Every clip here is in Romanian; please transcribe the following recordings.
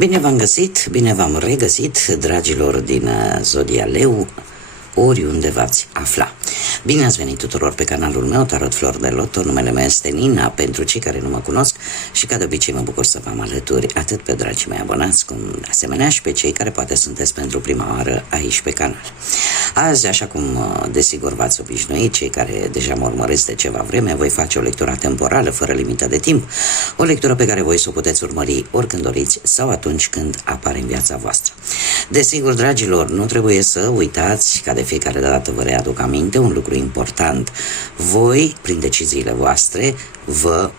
Bine v-am găsit, bine v-am regăsit, dragilor din Zodia Leu, oriunde v-ați afla. Bine ați venit tuturor pe canalul meu, Tarot Flor de Loto. Numele meu este Nina, pentru cei care nu mă cunosc, și ca de obicei mă bucur să vă am alături atât pe dragii mei abonați, cum de asemenea și pe cei care poate sunteți pentru prima oară aici pe canal. Azi, așa cum desigur v-ați obișnuit, cei care deja mă urmăresc de ceva vreme, voi face o lectură temporală, fără limită de timp, o lectură pe care voi să o puteți urmări oricând doriți sau atunci când apare în viața voastră. Desigur, dragilor, nu trebuie să uitați, ca de fiecare dată vă readuc aminte, un lucru important. Voi, prin deciziile voastre, vă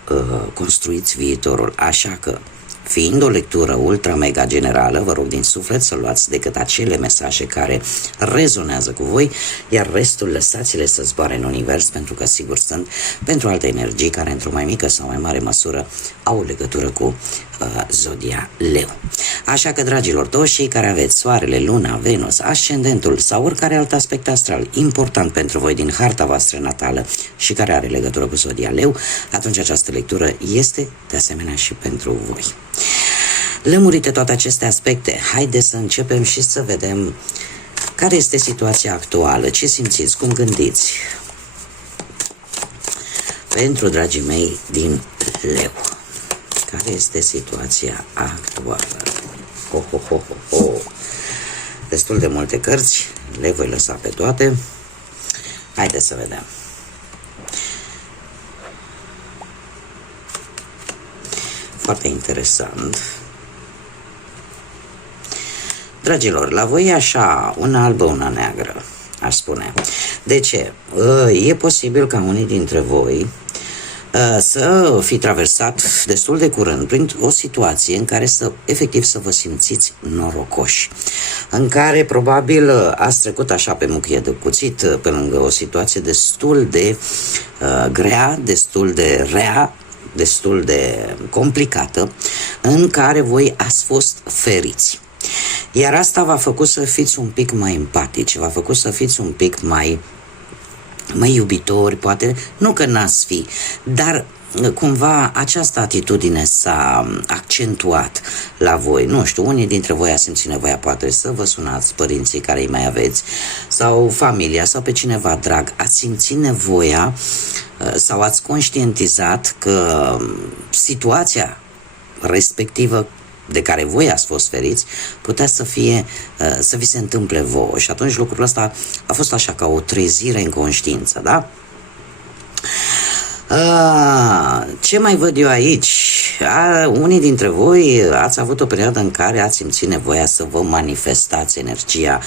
construiți viitorul, așa că, fiind o lectură ultra-mega generală, vă rog din suflet să luați decât acele mesaje care rezonează cu voi, iar restul lăsați-le să zboare în univers, pentru că sigur sunt pentru alte energii care într-o mai mică sau mai mare măsură au o legătură cu Zodia Leu. Așa că, dragilor, toți cei care aveți Soarele, Luna, Venus, Ascendentul sau oricare alt aspect astral important pentru voi din harta voastră natală și care are legătură cu Zodia Leu, atunci această lectură este de asemenea și pentru voi. Lămurite toate aceste aspecte, haideți să începem și să vedem care este situația actuală, ce simțiți, cum gândiți pentru dragii mei din Leu. Care este situația actuală? Destul de multe cărți, le voi lăsa pe toate. Haideți să vedem. Foarte interesant. Dragilor, la voi e așa, una albă, una neagră, aș spune. De ce? E posibil ca unii dintre voi să fi traversat destul de curând prin o situație în care efectiv să vă simțiți norocoși, în care probabil ați trecut așa pe muchie de cuțit pe lângă o situație destul de grea, destul de rea, destul de complicată, în care voi ați fost feriți. Iar asta v-a făcut să fiți un pic mai empatici, v-a făcut să fiți un pic mai iubitori, poate, nu că n-ați fi, dar cumva această atitudine s-a accentuat la voi. Nu știu, unii dintre voi ați simțit nevoia poate să vă sunați părinții care îi mai aveți, sau familia, sau pe cineva drag. Ați simțit nevoia sau ați conștientizat că situația respectivă de care voi ați fost feriți, putea să fie, să vi se întâmple vouă. Și atunci lucrul ăsta a fost așa ca o trezire în conștiință, da? Ce mai văd eu aici? Unii dintre voi ați avut o perioadă în care ați simțit nevoia să vă manifestați energia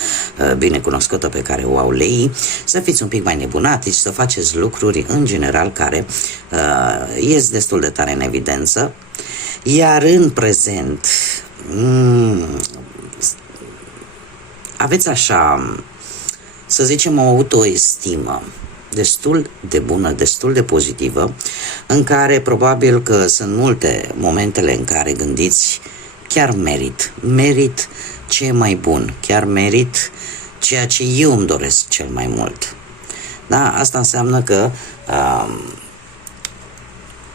binecunoscută pe care o au leii, să fiți un pic mai nebunatici, să faceți lucruri în general care ies destul de tare în evidență. Iar în prezent aveți așa, să zicem, o autoestimă destul de bună, destul de pozitivă, în care probabil că sunt multe momentele în care gândiți chiar merit ce e mai bun, chiar merit ceea ce eu îmi doresc cel mai mult. Da? Asta înseamnă că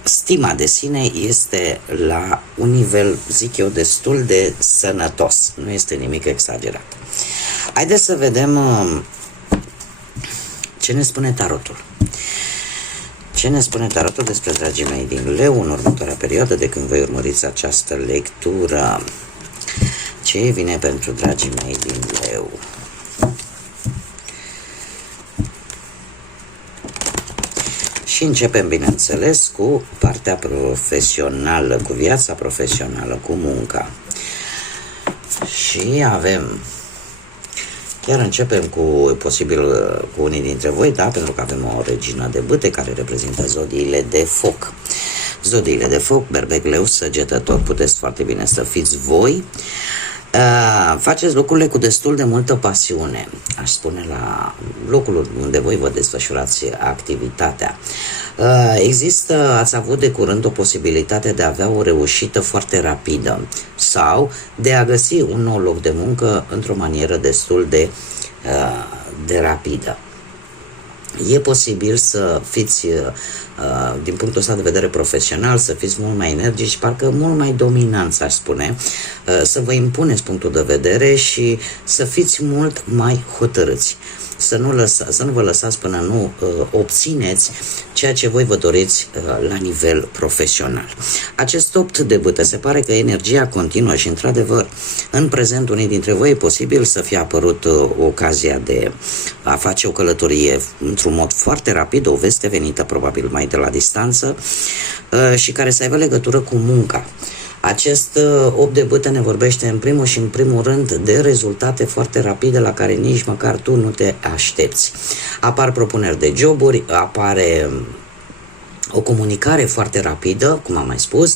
stima de sine este la un nivel, zic eu, destul de sănătos. Nu este nimic exagerat. Haideți să vedem ce ne spune tarotul. Ce ne spune tarotul despre dragii mei din Leu în următoarea perioadă de când voi urmăriți această lectură. Ce vine pentru dragii mei din Leu? Și începem, bineînțeles, cu partea profesională, cu viața profesională, cu munca. Și avem, chiar începem posibil cu unii dintre voi, da, pentru că avem o regină de bâte care reprezintă zodiile de foc. Zodiile de foc, berbec, leu, săgetător, puteți foarte bine să fiți voi. Faceți lucrurile cu destul de multă pasiune, aș spune, la locul unde voi vă desfășurați activitatea. Ați avut de curând o posibilitate de a avea o reușită foarte rapidă sau de a găsi un nou loc de muncă într-o manieră destul de rapidă. E posibil să fiți, din punctul ăsta de vedere profesional, să fiți mult mai energici, parcă mult mai dominanți, aș spune, să vă impuneți punctul de vedere și să fiți mult mai hotărâți. Să nu vă lăsați până nu obțineți ceea ce voi vă doriți la nivel profesional. Acest 8 de bâte, se pare că energia continuă și, într-adevăr, în prezent unii dintre voi e posibil să fie apărut ocazia de a face o călătorie într-un mod foarte rapid, o veste venită probabil mai de la distanță și care să aibă legătură cu munca. Acest 8 de bâte ne vorbește în primul și în primul rând de rezultate foarte rapide la care nici măcar tu nu te aștepți. Apar propuneri de joburi, apare o comunicare foarte rapidă, cum am mai spus,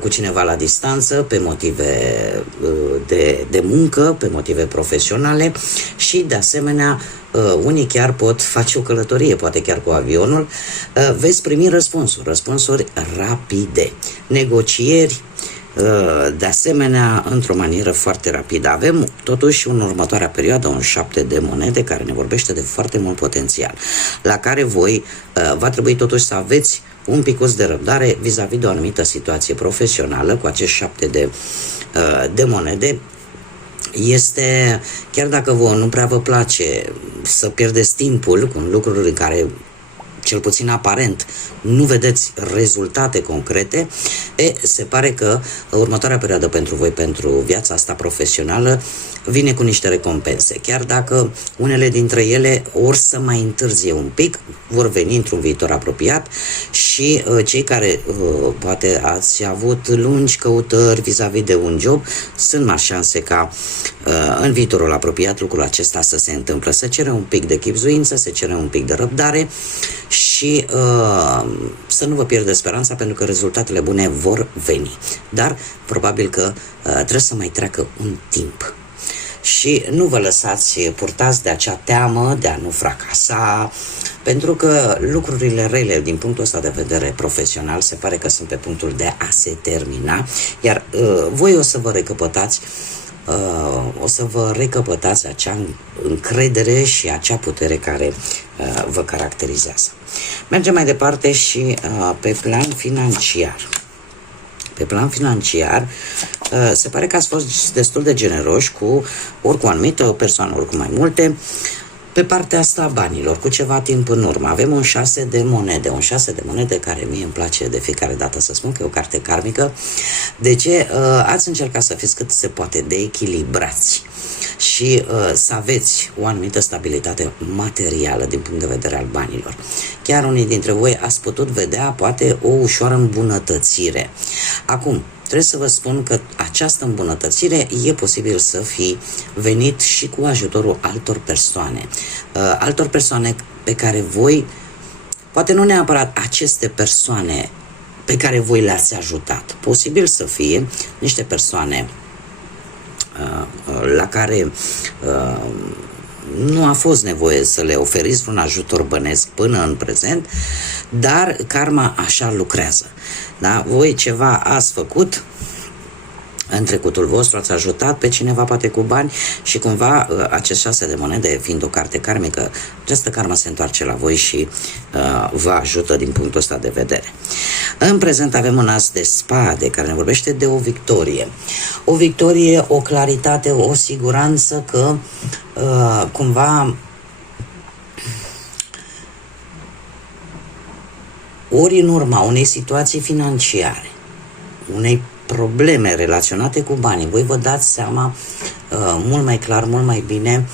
cu cineva la distanță, pe motive de muncă, pe motive profesionale și, de asemenea, unii chiar pot face o călătorie, poate chiar cu avionul. Veți primi răspunsuri rapide, negocieri, de asemenea, într-o manieră foarte rapidă. Avem totuși în următoarea perioadă un 7 de monede care ne vorbește de foarte mult potențial, la care voi va trebui totuși să aveți un picuț de răbdare vis-a-vis de o anumită situație profesională. Cu acești 7 de monede este, chiar dacă nu prea vă place să pierdeți timpul cu lucruri în care, cel puțin aparent, nu vedeți rezultate concrete, se pare că următoarea perioadă pentru voi, pentru viața asta profesională, vine cu niște recompense. Chiar dacă unele dintre ele or să mai întârzie un pic, vor veni într-un viitor apropiat și cei care poate ați avut lungi căutări vis-a-vis de un job, sunt mari șanse ca în viitorul apropiat lucrul acesta să se întâmple. Se cere un pic de chibzuință, se cere un pic de răbdare și să nu vă pierdeți speranța, pentru că rezultatele bune vor veni. Dar probabil că trebuie să mai treacă un timp. Și nu vă lăsați purtați de acea teamă de a nu fracasa, pentru că lucrurile rele din punctul ăsta de vedere profesional se pare că sunt pe punctul de a se termina, iar voi o să vă recăpătați acea încredere și acea putere care vă caracterizează. Mergem mai departe și pe plan financiar. Pe plan financiar, se pare că ați fost destul de generoși ori cu o anumită persoană, ori cu mai multe, pe partea asta a banilor, cu ceva timp în urmă. Avem un 6 de monede, care mie îmi place de fiecare dată să spun că e o carte karmică. De ce? Ați încercat să fiți cât se poate de echilibrați și să aveți o anumită stabilitate materială din punct de vedere al banilor. Chiar unii dintre voi ați putut vedea poate o ușoară îmbunătățire. Acum, trebuie să vă spun că această îmbunătățire e posibil să fi venit și cu ajutorul altor persoane pe care voi, poate nu neapărat aceste persoane pe care voi le-ați ajutat, posibil să fie niște persoane la care nu a fost nevoie să le oferiți vreun ajutor bănesc până în prezent, dar karma așa lucrează. Da? Voi ceva ați făcut în trecutul vostru, ați ajutat pe cineva poate cu bani și cumva acest 6 de monede, fiind o carte karmică, această karma se întoarce la voi și vă ajută din punctul ăsta de vedere. În prezent avem un as de spade care ne vorbește de o victorie. O victorie, o claritate, o siguranță că cumva ori în urma unei situații financiare, unei probleme relaționate cu banii, voi vă dați seama mult mai clar, mult mai bine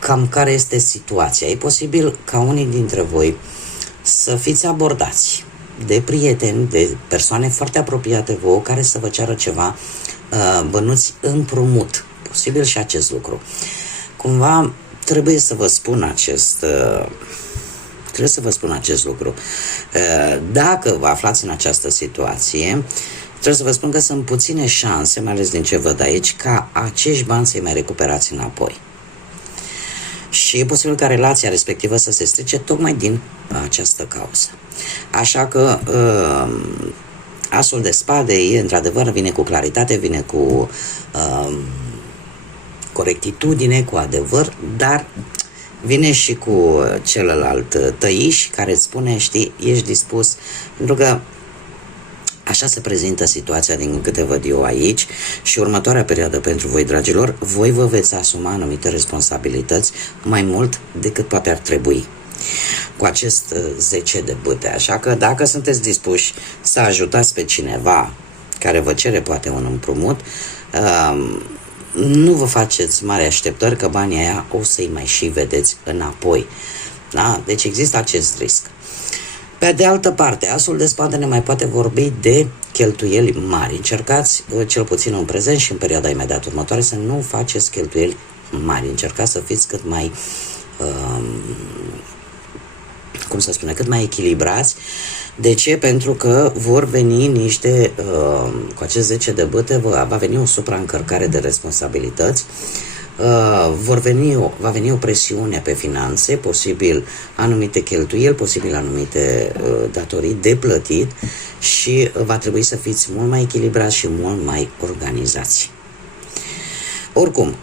cam care este situația. E posibil ca unii dintre voi să fiți abordați de prieteni, de persoane foarte apropiate vouă, care să vă ceară ceva bănuți împrumut. Posibil și acest lucru. Cumva trebuie să vă spun acest lucru. Dacă vă aflați în această situație, trebuie să vă spun că sunt puține șanse, mai ales din ce văd aici, ca acești bani să-i mai recuperați înapoi. Și e posibil ca relația respectivă să se strice tocmai din această cauză. Așa că asul de spade e, într-adevăr, vine cu claritate, vine cu corectitudine, cu adevăr, dar vine și cu celălalt tăiș care îți spune, știi, ești dispus, pentru că așa se prezintă situația din câte văd eu aici și următoarea perioadă pentru voi, dragilor, voi vă veți asuma anumite responsabilități mai mult decât poate ar trebui cu acest 10 de bâte. Așa că dacă sunteți dispuși să ajutați pe cineva care vă cere poate un împrumut, nu vă faceți mari așteptări că banii aia o să-i mai și vedeți înapoi. Da? Deci există acest risc. Pe de altă parte, asul de spade ne mai poate vorbi de cheltuieli mari. Încercați, cel puțin în prezent și în perioada imediat următoare, să nu faceți cheltuieli mari. Încercați să fiți cât mai, cât mai echilibrați. De ce? Pentru că vor veni niște, cu acest 10 de bâte, va veni o supraîncărcare de responsabilități. Va veni o presiune pe finanțe, posibil anumite cheltuieli, posibil anumite datorii de plătit și va trebui să fiți mult mai echilibrați și mult mai organizați. Oricum,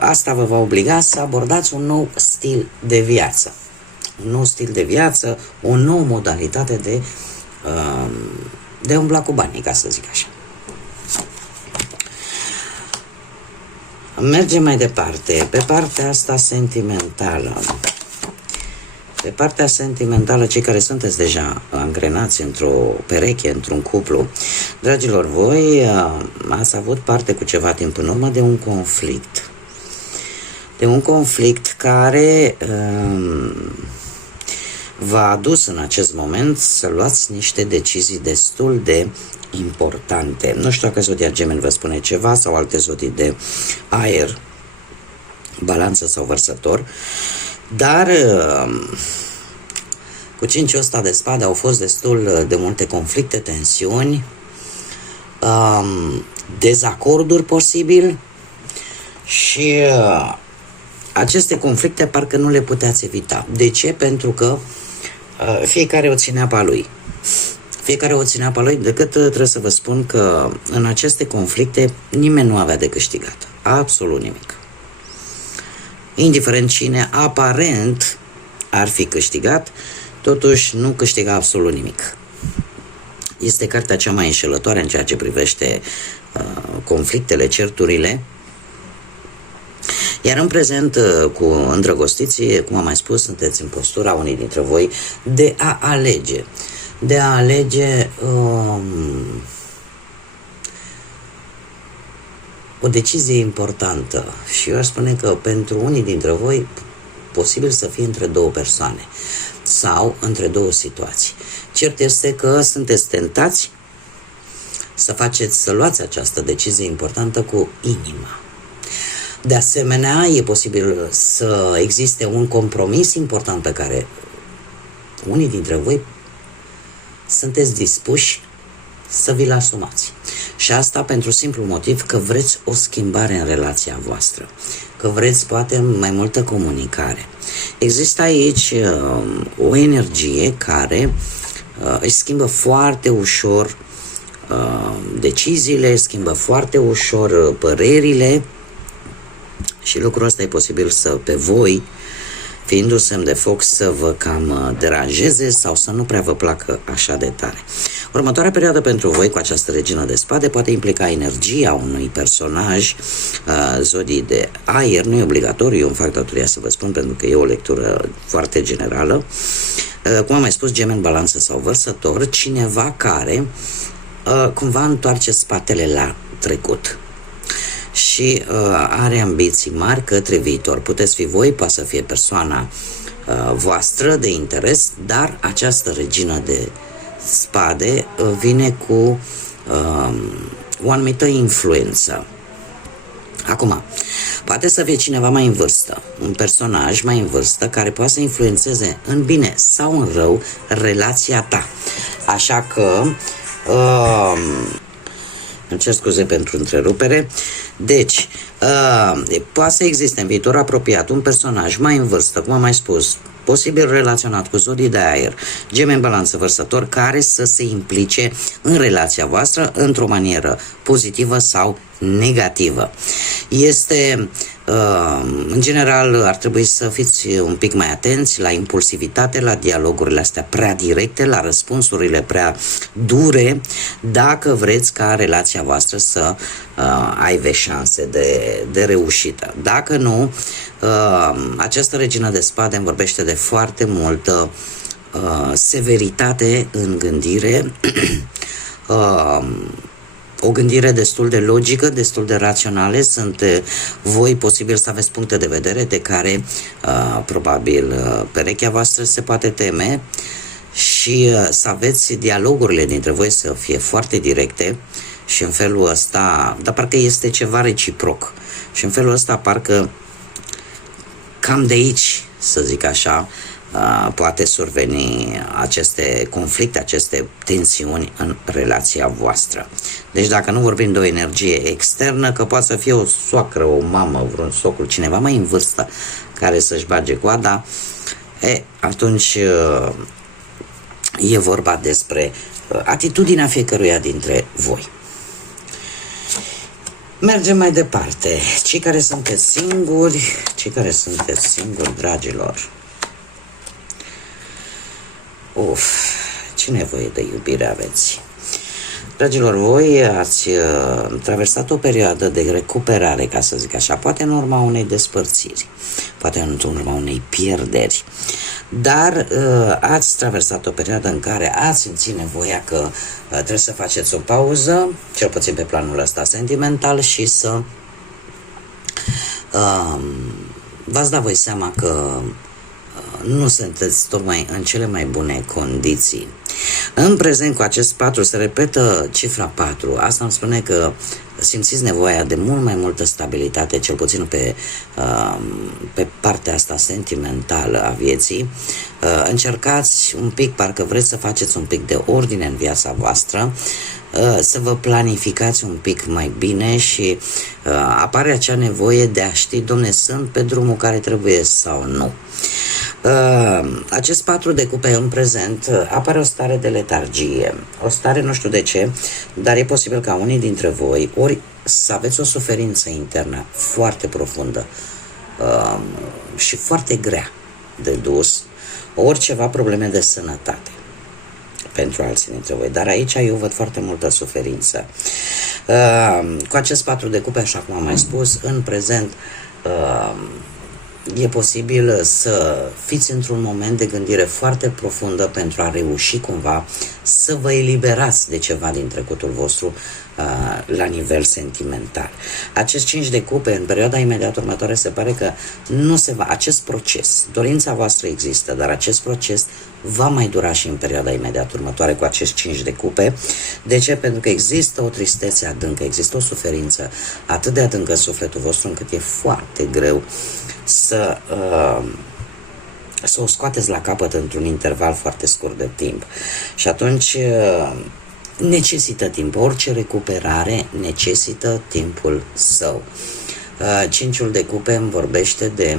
asta vă va obliga să abordați un nou stil de viață. Un nou stil de viață, o nouă modalitate de umbla cu banii, ca să zic așa. Mergem mai departe, pe partea asta sentimentală. Pe partea sentimentală, cei care sunteți deja angrenați într-o pereche, într-un cuplu, dragilor, voi ați avut parte cu ceva timp în urmă de un conflict. De un conflict care v-a adus în acest moment să luați niște decizii destul de importante. Nu știu dacă zodia Gemeni vă spune ceva sau alte zodii de aer, Balanță sau Vărsător, dar cu 5-ul ăsta de spade au fost destul de multe conflicte, tensiuni, dezacorduri posibil și aceste conflicte parcă nu le puteați evita. De ce? Pentru că fiecare o ținea pe a lui. Fiecare o ținea pe a lui, decât trebuie să vă spun că în aceste conflicte nimeni nu avea de câștigat. Absolut nimic. Indiferent cine aparent ar fi câștigat, totuși nu câștiga absolut nimic. Este cartea cea mai înșelătoare în ceea ce privește conflictele, certurile. Iar în prezent, cu îndrăgostiții, cum am mai spus, sunteți în postura unii dintre voi de a alege. De a alege o decizie importantă. Și eu aș spune că pentru unii dintre voi posibil să fie între două persoane sau între două situații. Cert este că sunteți tentați să luați această decizie importantă cu inima. De asemenea, e posibil să existe un compromis important pe care unii dintre voi sunteți dispuși să vi-l asumați. Și asta pentru simplu motiv că vreți o schimbare în relația voastră, că vreți poate mai multă comunicare. Există aici o energie care își schimbă foarte ușor deciziile, schimbă foarte ușor părerile și lucrul ăsta e posibil să pe voi, fiind un semn de foc, să vă cam deranjeze sau să nu prea vă placă așa de tare. Următoarea perioadă pentru voi cu această regină de spade poate implica energia unui personaj, zodii de aer, nu e obligatoriu, eu îmi fac datoria să vă spun pentru că e o lectură foarte generală. Cum am mai spus, Gemeni, Balanță sau Vărsător, cineva care cumva întoarce spatele la trecut și are ambiții mari către viitor. Puteți fi voi, poate să fie persoana voastră de interes, dar această regină de spade vine cu o anumită influență. Acum, poate să fie cineva mai în vârstă, un personaj mai în vârstă care poate să influențeze în bine sau în rău relația ta. Așa că îmi cer scuze pentru întrerupere. Deci, poate să existe în viitor apropiat un personaj mai în vârstă, cum am mai spus, posibil relaționat cu zodii de aer, Gemeni, Balanță, Vărsător, care să se implice în relația voastră într-o manieră pozitivă sau negativă. Este În general, ar trebui să fiți un pic mai atenți la impulsivitate, la dialogurile astea prea directe, la răspunsurile prea dure, dacă vreți ca relația voastră să aibă șanse de reușită. Dacă nu, această regină de spade îmi vorbește de foarte multă severitate în gândire, o gândire destul de logică, destul de raționale. Sunt voi posibil să aveți puncte de vedere de care probabil perechea voastră se poate teme și să aveți dialogurile dintre voi să fie foarte directe și în felul ăsta, dar parcă este ceva reciproc și în felul ăsta parcă cam de aici, să zic așa, poate surveni aceste conflicte, aceste tensiuni în relația voastră. Deci dacă nu vorbim de o energie externă, că poate să fie o soacră, o mamă, vreun socru, cineva mai în vârstă care să-și bage coada, atunci e vorba despre atitudinea fiecăruia dintre voi. Mergem mai departe. Cei care sunteți singuri, dragilor. Ce nevoie de iubire aveți? Dragilor, voi ați traversat o perioadă de recuperare, ca să zic așa, poate în urma unei despărțiri, poate în urma unei pierderi, dar ați traversat o perioadă în care ați simțit nevoia că trebuie să faceți o pauză, cel puțin pe planul ăsta sentimental, și să v-ați dat voi seama că nu sunteți tocmai în cele mai bune condiții. În prezent, cu acest 4, se repetă cifra 4. Asta îmi spune că simțiți nevoia de mult mai multă stabilitate, cel puțin pe partea asta sentimentală a vieții. Încercați un pic, parcă vreți să faceți un pic de ordine în viața voastră, să vă planificați un pic mai bine și apare acea nevoie de a ști, domne, sunt pe drumul care trebuie sau nu. Acest 4 de cupe în prezent apare o stare de letargie, o stare nu știu de ce, dar e posibil ca unii dintre voi ori să aveți o suferință internă foarte profundă și foarte grea de dus, ori ceva probleme de sănătate pentru alții dintre voi, dar aici eu văd foarte multă suferință. Cu acest 4 de cupe, așa cum am mai spus, în prezent e posibil să fiți într-un moment de gândire foarte profundă pentru a reuși cumva să vă eliberați de ceva din trecutul vostru la nivel sentimental. Acest 5 de cupe, în perioada imediat următoare, se pare că nu se va, acest proces, dorința voastră există, dar acest proces va mai dura și în perioada imediat următoare cu acest 5 de cupe. De ce? Pentru că există o tristețe adâncă, există o suferință atât de adâncă în sufletul vostru încât e foarte greu să o scoateți la capăt într-un interval foarte scurt de timp. Și atunci necesită timp. Orice recuperare necesită timpul său. 5-ul de cupe îmi vorbește de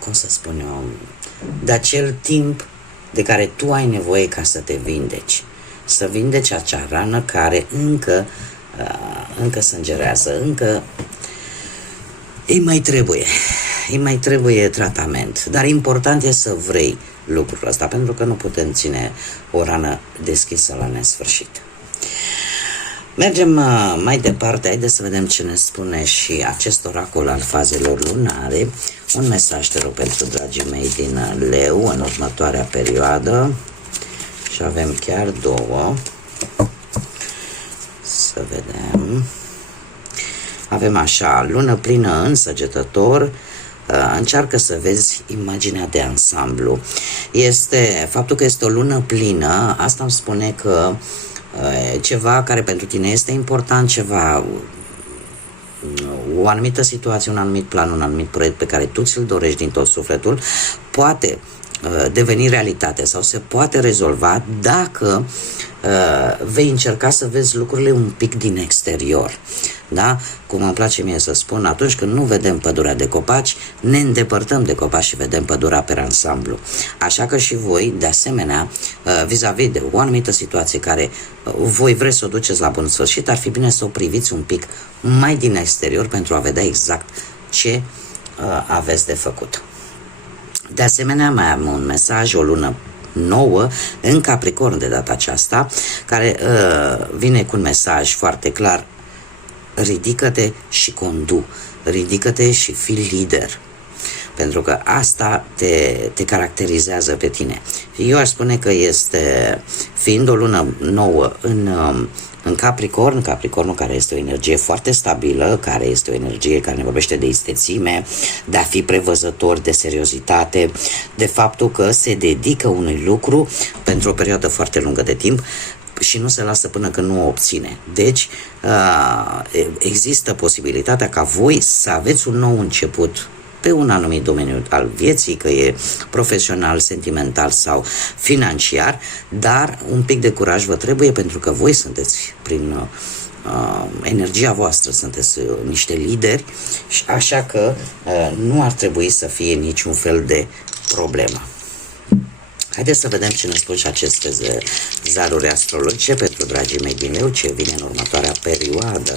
cum să spun eu, de acel timp de care tu ai nevoie ca să te vindeci. Să vindeci acea rană care încă sângerează, încă îi mai trebuie tratament. Dar important e să vrei lucrul ăsta, pentru că nu putem ține o rană deschisă la nesfârșit. Mergem mai departe, haideți să vedem ce ne spune și acest oracol al fazelor lunare. Un mesaj, te rog, pentru dragii mei din Leu în următoarea perioadă. Și avem chiar două. Să vedem. Avem așa, lună plină în Săgetător. Încearcă să vezi imaginea de ansamblu. Faptul că este o lună plină, asta îmi spune că ceva care pentru tine este important, o anumită situație, un anumit plan, un anumit proiect pe care tu ți-l dorești din tot sufletul, poate deveni realitate sau se poate rezolva dacă vei încerca să vezi lucrurile un pic din exterior. Da? Cum îmi place mie să spun, atunci când nu vedem pădurea de copaci, ne îndepărtăm de copaci și vedem pădurea pe ansamblu. Așa că și voi, de asemenea, vis-a-vis de o anumită situație care voi vreți să o duceți la bun sfârșit, ar fi bine să o priviți un pic mai din exterior pentru a vedea exact ce aveți de făcut. De asemenea, mai am un mesaj, o lună nouă în Capricorn de data aceasta, care vine cu un mesaj foarte clar: ridică-te și condu, ridică-te și fii lider, pentru că asta te caracterizează pe tine. Eu aș spune că este, fiind o lună nouă în Capricorn, Capricornul care este o energie foarte stabilă, care este o energie care ne vorbește de istețime, de a fi prevăzător, de seriozitate, de faptul că se dedică unui lucru pentru o perioadă foarte lungă de timp și nu se lasă până când nu o obține. Deci există posibilitatea ca voi să aveți un nou început pe un anumit domeniu al vieții, că e profesional, sentimental sau financiar, dar un pic de curaj vă trebuie, pentru că voi sunteți, prin energia voastră, sunteți niște lideri, și așa că nu ar trebui să fie niciun fel de problemă. Haideți să vedem ce ne spun și aceste zaruri astrologice pentru dragii mei din Leu, ce vine în următoarea perioadă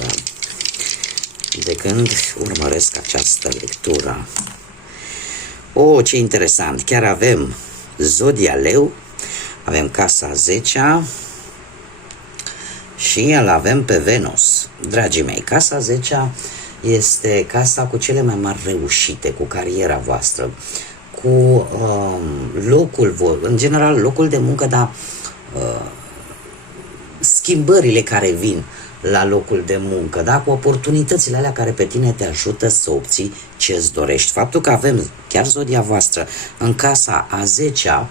de când urmăresc această lectură. Ce interesant! Chiar avem Zodia Leu, avem casa 10-a și îl avem pe Venus. Dragii mei, casa 10-a este casa cu cele mai mari reușite, cu cariera voastră, cu locul, în general locul de muncă, dar schimbările care vin la locul de muncă, da? Cu oportunitățile alea care pe tine te ajută să obții ce îți dorești. Faptul că avem chiar zodia voastră în casa a 10-a,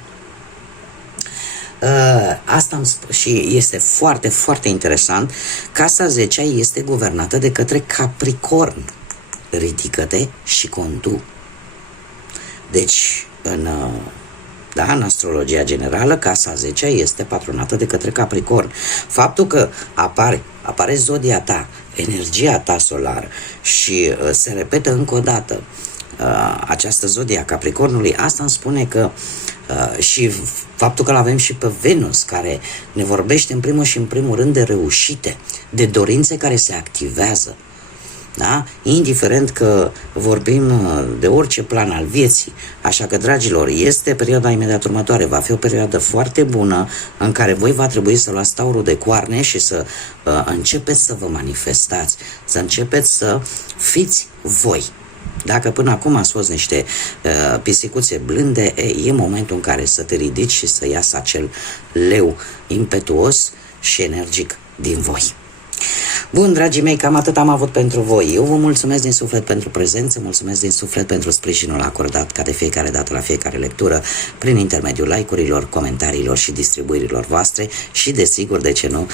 asta și este foarte, foarte interesant. Casa 10-a este guvernată de către Capricorn. Ridică-te și condu. Deci, în astrologia generală, casa 10-a este patronată de către Capricorn. Faptul că apare zodia ta, energia ta solară și se repetă încă o dată această zodia a Capricornului, asta îmi spune că și faptul că l-avem și pe Venus, care ne vorbește în primul și în primul rând de reușite, de dorințe care se activează. Da? Indiferent că vorbim de orice plan al vieții. Așa că, dragilor, este perioada imediat următoare. Va fi o perioadă foarte bună în care voi va trebui să luați taurul de coarne și să începeți să vă manifestați, să începeți să fiți voi. Dacă până acum ați fost niște pisicuțe blânde, e momentul în care să te ridici și să iasă acel leu impetuos și energic din voi. Bun, dragii mei, cam atât am avut pentru voi. Eu vă mulțumesc din suflet pentru prezență, mulțumesc din suflet pentru sprijinul acordat ca de fiecare dată la fiecare lectură, prin intermediul like-urilor, comentariilor și distribuirilor voastre și, desigur, de ce nu,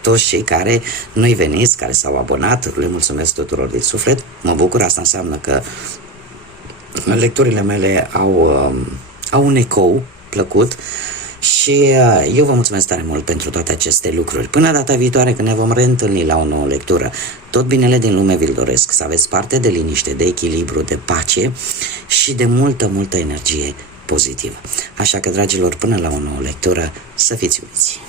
toți cei care nu-i veniți, care s-au abonat, le mulțumesc tuturor din suflet. Mă bucur, asta înseamnă că lecturile mele au un ecou plăcut. Și eu vă mulțumesc tare mult pentru toate aceste lucruri. Până data viitoare, când ne vom reîntâlni la o nouă lectură, tot binele din lume vi-l doresc, să aveți parte de liniște, de echilibru, de pace și de multă, multă energie pozitivă. Așa că, dragilor, până la o nouă lectură, să fiți uniți!